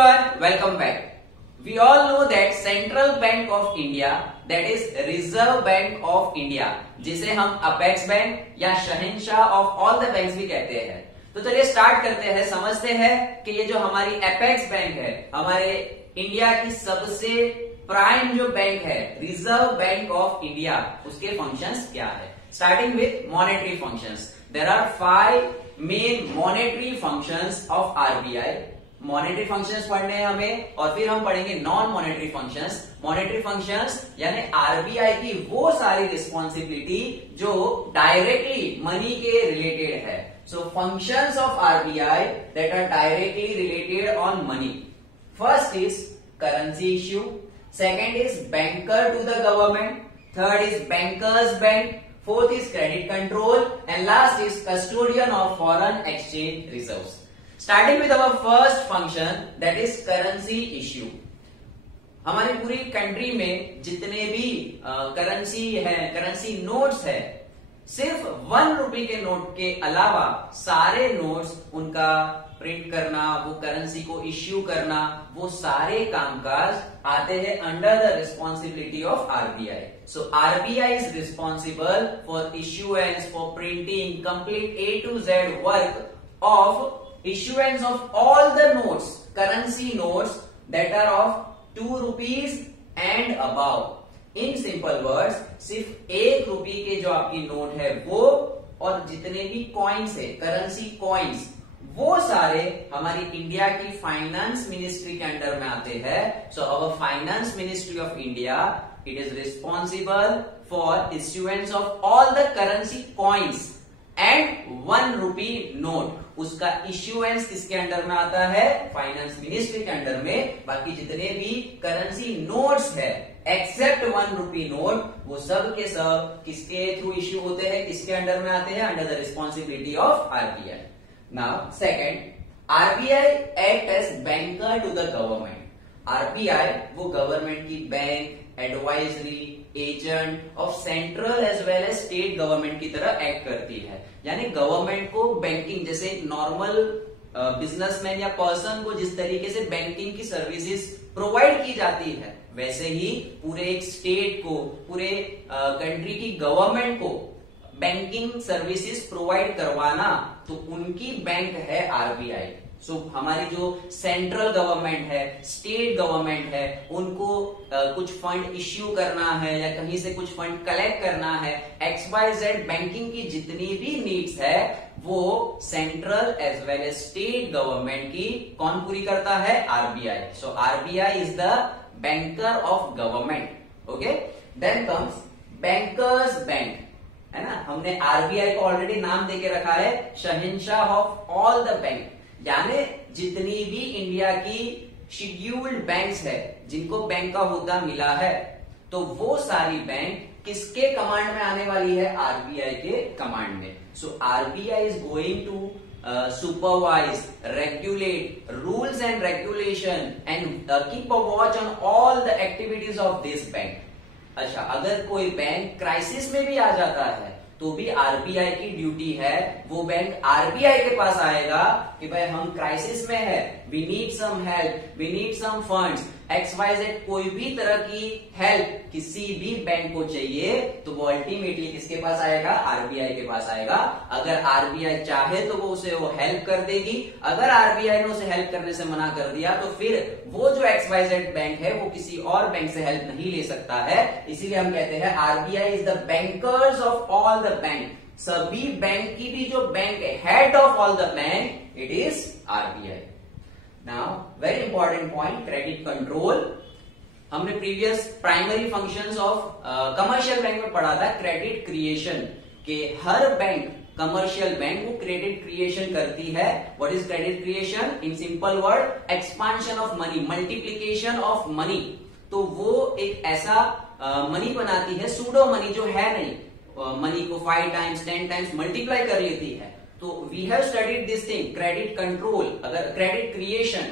everyone, welcome back. We all know that Central Bank of India, that is Reserve Bank of India, जिसे हम apex bank या शहंशाह of all the banks भी कहते हैं। तो चलिए स्टार्ट करते हैं, समझते हैं कि ये जो हमारी अपेक्स बैंक है, हमारे इंडिया की सबसे प्राइम जो बैंक है, रिजर्व बैंक ऑफ इंडिया, उसके फंक्शंस क्या है। Starting with monetary functions, there are 5 main monetary functions of RBI. Monetary functions पढ़ने हैं हमें, और फिर हम पढ़ेंगे non monetary functions. Monetary functions यानी आरबीआई की वो सारी रिस्पॉन्सिबिलिटी जो डायरेक्टली मनी के रिलेटेड है। So functions of RBI that are directly related on money. First is currency issue, second is banker to the government, third is bankers bank, fourth is credit control, and last is custodian of foreign exchange reserves. Starting with our first function, that is currency issue. हमारी पूरी country में जितने भी currency है, currency notes है, सिर्फ 1 रुपए के नोट के अलावा सारे नोट्स उनका प्रिंट करना, वो करेंसी को इश्यू करना, वो सारे कामकाज आते हैं under the responsibility of RBI. So RBI is responsible for issuance, for printing, complete A to Z work of issuance of all the notes, currency notes that are of 2 rupees and above. In simple words, सिर्फ 1 रुपए के जो आपकी note है वो, और जितने भी कॉइन्स है, करेंसी कॉइन्स, वो सारे हमारी इंडिया की फाइनेंस मिनिस्ट्री के अंडर में आते हैं। So our finance ministry of India, it is responsible for issuance of all the currency coins and 1 rupee note. उसका इश्यूएंस किसके अंडर में आता है? फाइनेंस मिनिस्ट्री के अंडर में। बाकी जितने भी करेंसी नोट्स है एक्सेप्ट 1 रुपी नोट, वो सब के सब किसके थ्रू इश्यू होते हैं, किसके अंडर में आते हैं? Under the responsibility of RBI. Now second, RBI act as banker to the government. RBI वो गवर्नमेंट की bank, advisory, agent of central as well as state government की तरह एक्ट करती है। यानी गवर्नमेंट को बैंकिंग, जैसे नॉर्मल बिजनेसमैन या पर्सन को जिस तरीके से बैंकिंग की सर्विसेज प्रोवाइड की जाती है, वैसे ही पूरे एक स्टेट को, पूरे कंट्री की गवर्नमेंट को बैंकिंग सर्विसेज प्रोवाइड करवाना, तो उनकी बैंक है आरबीआई। सो हमारी जो सेंट्रल गवर्नमेंट है, स्टेट गवर्नमेंट है, उनको कुछ फंड इश्यू करना है या कहीं से कुछ फंड कलेक्ट करना है, XYZ बैंकिंग की जितनी भी नीड्स है, वो central as well as state government की कौन पूरी करता है? RBI. So RBI is the banker of government. Okay, then comes bankers bank, है ना। हमने आरबीआई को ऑलरेडी नाम देके रखा है शहंशाह ऑफ ऑल द बैंक, यानी जितनी भी इंडिया की शेड्यूल्ड बैंक्स है, जिनको बैंक का होदा मिला है, तो वो सारी बैंक किसके कमांड में आने वाली है? आरबीआई के कमांड में। So RBI is going to supervise, regulate, rules and regulation and keep a watch on all the activities of this bank. अच्छा, अगर कोई बैंक क्राइसिस में भी आ जाता है तो भी आरबीआई की ड्यूटी है, वो बैंक आरबीआई के पास आएगा कि भाई हम क्राइसिस में है, we need some help, we need some funds, XYZ कोई भी तरह की हेल्प किसी भी बैंक को चाहिए, तो वो अल्टीमेटली किसके पास आएगा? आरबीआई के पास आएगा। अगर आरबीआई चाहे तो वो उसे वो हेल्प कर देगी, अगर आरबीआई ने उसे हेल्प करने से मना कर दिया तो फिर वो जो XYZ बैंक है वो किसी और बैंक से हेल्प नहीं ले सकता है। इसीलिए हम कहते हैं RBI is the bankers of all the bank. सभी बैंक की भी जो bank head of all the bank, it is RBI. Now very important point, credit control. हमने previous primary functions of commercial bank में पढ़ा था क्रेडिट क्रिएशन, के हर बैंक, कमर्शियल बैंक वो क्रेडिट क्रिएशन करती है। What is credit creation? In simple word, expansion of money, multiplication of money. तो वो एक ऐसा मनी बनाती है, सूडो मनी जो है नहीं, मनी को 5 टाइम्स 10 टाइम्स मल्टीप्लाई कर लेती है। तो we have studied this thing, credit control. अगर क्रेडिट क्रिएशन,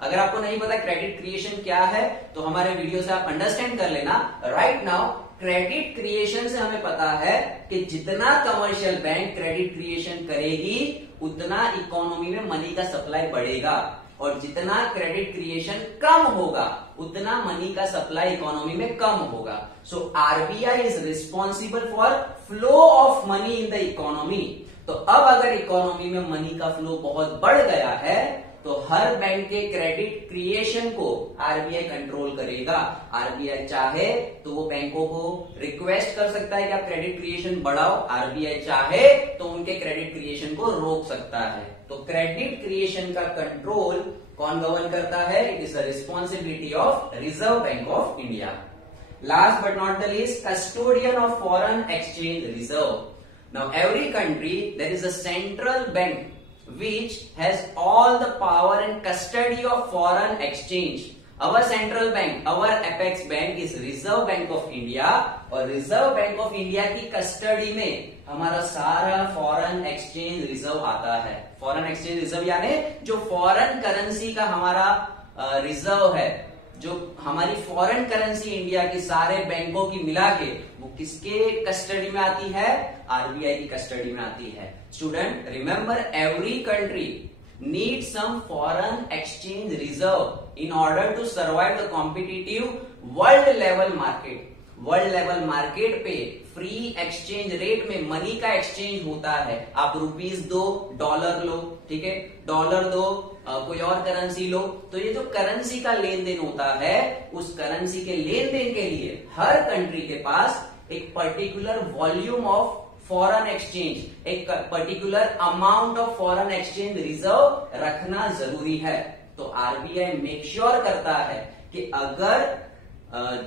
अगर आपको नहीं पता क्रेडिट क्रिएशन क्या है, तो हमारे वीडियो से आप अंडरस्टैंड कर लेना। राइट नाउ क्रेडिट क्रिएशन से हमें पता है कि जितना कमर्शियल बैंक क्रेडिट क्रिएशन करेगी, उतना इकोनॉमी में मनी का सप्लाई बढ़ेगा। और जितना क्रेडिट क्रिएशन कम होगा उतना मनी का सप्लाई इकोनॉमी में कम होगा। सो RBI is responsible for flow of money in the economy. तो अब अगर इकोनॉमी में मनी का फ्लो बहुत बढ़ गया है तो हर बैंक के क्रेडिट क्रिएशन को आरबीआई कंट्रोल करेगा। आरबीआई चाहे तो वो बैंकों को रिक्वेस्ट कर सकता है कि आप क्रेडिट क्रिएशन बढ़ाओ, आरबीआई चाहे तो उनके क्रेडिट क्रिएशन को रोक सकता है। तो क्रेडिट क्रिएशन का कंट्रोल कौन गवर्न करता है? It is the responsibility of reserve bank of India. Last but not the least, custodian of foreign exchange reserve. Now every country there is a central bank which has all the power and custody of foreign exchange. Our central bank, our apex bank is Reserve Bank of India, और Reserve Bank of India की custody में हमारा सारा foreign exchange reserve आता है। Foreign exchange reserve यानी जो foreign currency का हमारा रिजर्व है, जो हमारी फॉरेन करेंसी इंडिया के सारे बैंकों की मिला के वो किसके कस्टडी में आती है? आरबीआई की कस्टडी में आती है। Student remember, every country need some foreign exchange reserve in order to survive the competitive world level market. World level market पे फ्री एक्सचेंज रेट में मनी का एक्सचेंज होता है। आप रुपीस दो, डॉलर लो, ठीक है, डॉलर दो, कोई और करेंसी लो, तो ये जो करेंसी का लेन देन होता है उस करेंसी के लेन देन के लिए हर कंट्री के पास एक particular volume of foreign exchange, एक particular amount of foreign exchange reserve रखना जरूरी है। तो आरबीआई मेक श्योर करता है कि अगर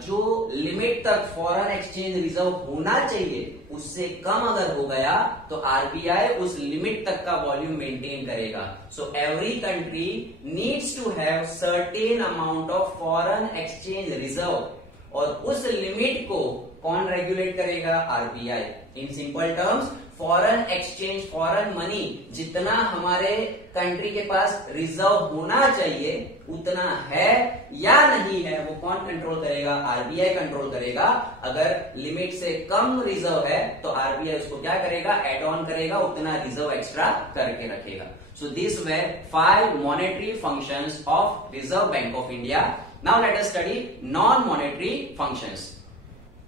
जो लिमिट तक फॉरेन एक्सचेंज रिजर्व होना चाहिए उससे कम अगर हो गया तो आरबीआई उस लिमिट तक का वॉल्यूम मेंटेन करेगा। So every country needs to have certain amount of foreign exchange reserve, और उस लिमिट को कौन रेगुलेट करेगा? RBI. In simple terms, foreign exchange, foreign money जितना हमारे कंट्री के पास रिजर्व होना चाहिए उतना है या नहीं है वो कौन कंट्रोल करेगा? आरबीआई कंट्रोल करेगा। अगर लिमिट से कम रिजर्व है तो आरबीआई उसको क्या करेगा? एड ऑन करेगा, उतना रिजर्व एक्स्ट्रा करके रखेगा। So this way 5 monetary functions of reserve bank of India. Now let us study non monetary functions.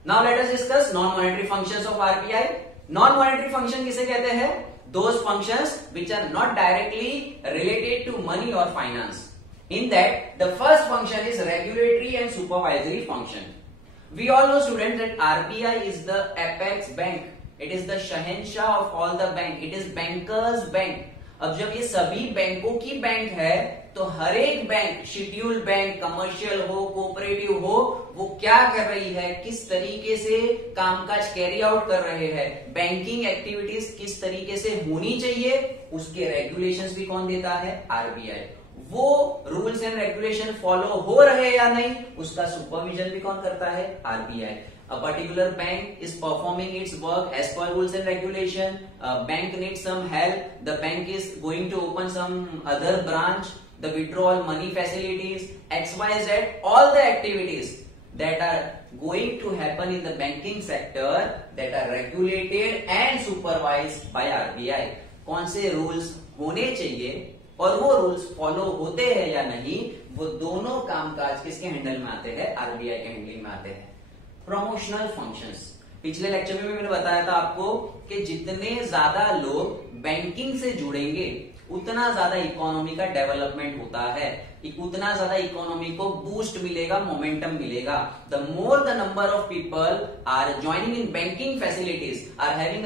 Now let us discuss non-monetary functions of RBI. Non-monetary function किसे कहते हैं? Those functions which are not directly related to money or finance. In that, the first function is regulatory and supervisory function. We all know, students, that RBI is the apex bank. It is the Shahenshah of all the bank. It is bankers bank. अब जब ये सभी बैंकों की bank है तो हर एक bank, scheduled bank, commercial हो, कोऑपरेटिव हो, वो क्या कर रही है, किस तरीके से कामकाज कैरी आउट कर रहे हैं, बैंकिंग एक्टिविटीज किस तरीके से होनी चाहिए, उसके रेगुलेशंस भी कौन देता है? आरबीआई। वो रूल्स एंड रेगुलेशन फॉलो हो रहे हैं या नहीं उसका सुपरविजन भी कौन करता है? RBI. A particular bank is performing its work as per rules and regulation. A bank needs some help. The bank is going to open some other branch. The withdrawal money facilities, XYZ, all the activities that are going to happen in the banking sector that are regulated and supervised by RBI. कौन से rules होने चाहिए और वो rules follow होते हैं या नहीं, वो दोनों कामकाज किसके हैंडल में आते हैं? आरबीआई के हैंडल में आते हैं। प्रमोशनल फंक्शंस, पिछले लेक्चर में भी मैंने बताया था आपको कि जितने ज्यादा लोग बैंकिंग से जुड़ेंगे उतना ज्यादा इकोनॉमी का डेवलपमेंट होता है, उतना ज्यादा इकोनॉमी को बूस्ट मिलेगा, मोमेंटम मिलेगा। The more the number of people are joining in banking facilities are having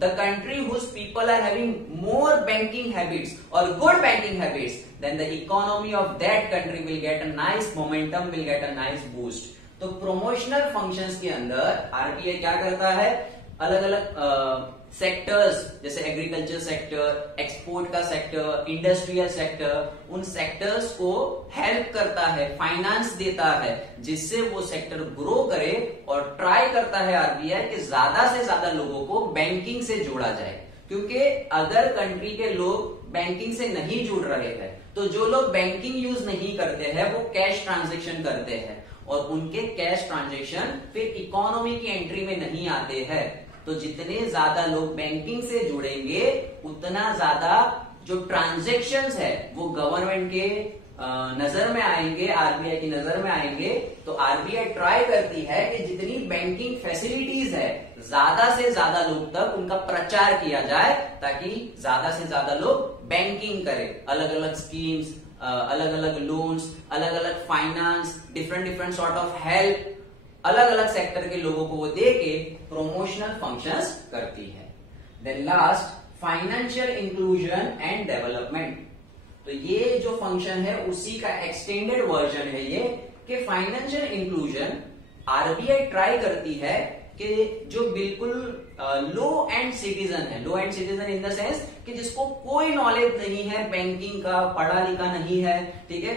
the country whose people are having more banking habits or good banking habits, then the economy of that country will get a nice momentum, will get a nice boost. तो promotional functions के अंदर RBI क्या करता है? अलग अलग sectors जैसे agriculture sector, export का सेक्टर, इंडस्ट्रियल सेक्टर, उन सेक्टर्स को हेल्प करता है, फाइनेंस देता है, जिससे वो सेक्टर ग्रो करे, और ट्राई करता है आरबीआई कि ज्यादा से ज्यादा लोगों को बैंकिंग से जोड़ा जाए। क्योंकि अगर कंट्री के लोग बैंकिंग से नहीं जुड़ रहे हैं तो जो लोग बैंकिंग यूज नहीं करते हैं वो कैश ट्रांजेक्शन करते हैं, और उनके कैश ट्रांजैक्शन फिर इकोनॉमी की एंट्री में नहीं आते हैं। तो जितने ज्यादा लोग बैंकिंग से जुड़ेंगे उतना ज्यादा जो ट्रांजेक्शन्स है वो गवर्नमेंट के नजर में आएंगे, आरबीआई की नजर में आएंगे, तो आरबीआई ट्राई करती है कि जितनी बैंकिंग फैसिलिटीज है ज्यादा से ज्यादा लोग तक उनका प्रचार किया जाए, ताकि ज्यादा से ज्यादा लोग बैंकिंग करें। अलग अलग स्कीम्स, अलग अलग लोन्स, अलग अलग finance, different sort of help, अलग अलग सेक्टर के लोगों को वो दे के प्रोमोशनल फंक्शंस करती है। Then last, financial inclusion and development. तो ये जो फंक्शन है उसी का एक्सटेंडेड वर्जन है ये, कि फाइनेंशियल इंक्लूजन आरबीआई ट्राई करती है कि जो बिल्कुल लो एंड सिटीजन है, low end citizen in the sense कि जिसको कोई नॉलेज नहीं है बैंकिंग का, पढ़ा लिखा नहीं है, ठीक है,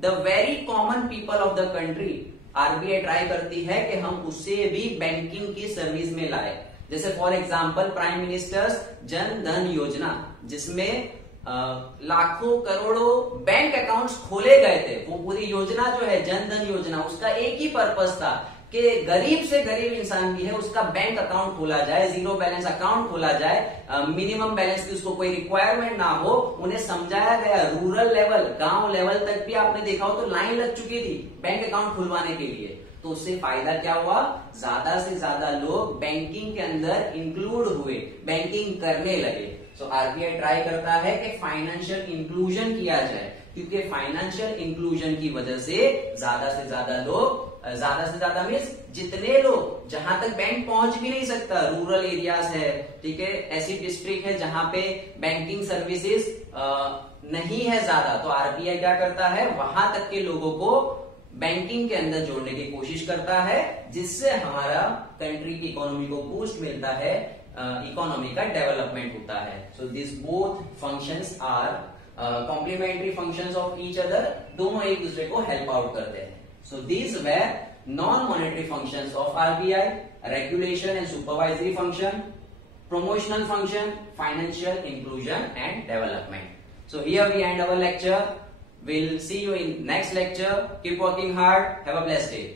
the very common people of the country, RBI try करती है कि हम उससे भी बैंकिंग की सर्विस में लाए। जैसे for example prime ministers Jan Dhan योजना, जिसमें लाखों करोड़ों बैंक अकाउंट्स खोले गए थे। वो पूरी योजना जो है जन धन योजना, उसका एक ही पर्पस था कि गरीब से गरीब इंसान भी है उसका बैंक अकाउंट खोला जाए, जीरो बैलेंस अकाउंट खोला जाए, मिनिमम बैलेंस की उसको कोई रिक्वायरमेंट ना हो। उन्हें समझाया गया, रूरल लेवल, गांव लेवल तक भी आपने देखा हो तो लाइन लग चुकी थी बैंक अकाउंट खुलवाने के लिए। तो उससे फायदा क्या हुआ, ज्यादा से ज्यादा लोग बैंकिंग के अंदर इंक्लूड हुए, बैंकिंग करने लगे। तो आरबीआई ट्राई करता है कि फाइनेंशियल इंक्लूजन किया जाए, क्योंकि फाइनेंशियल इंक्लूजन की वजह से ज्यादा लोग, ज्यादा से ज्यादा मीन्स जितने लोग जहां तक बैंक पहुंच भी नहीं सकता, रूरल एरियाज है, ठीक है, ऐसी डिस्ट्रिक्ट है जहां पे बैंकिंग सर्विसेज नहीं है ज्यादा, तो आरबीआई क्या करता है वहां तक के लोगों को बैंकिंग के अंदर जोड़ने की कोशिश करता है, जिससे हमारा कंट्री की इकोनॉमी को बूस्ट मिलता है, इकोनॉमी का डेवलपमेंट होता है। So this both functions are complementary functions of each other, दोनों एक दूसरे को हेल्प आउट करते हैं। So these were non monetary functions of RBI, regulation and supervisory function, promotional function, financial inclusion and development. So here we end our lecture. We'll see you in next lecture. Keep working hard. Have a blessed day.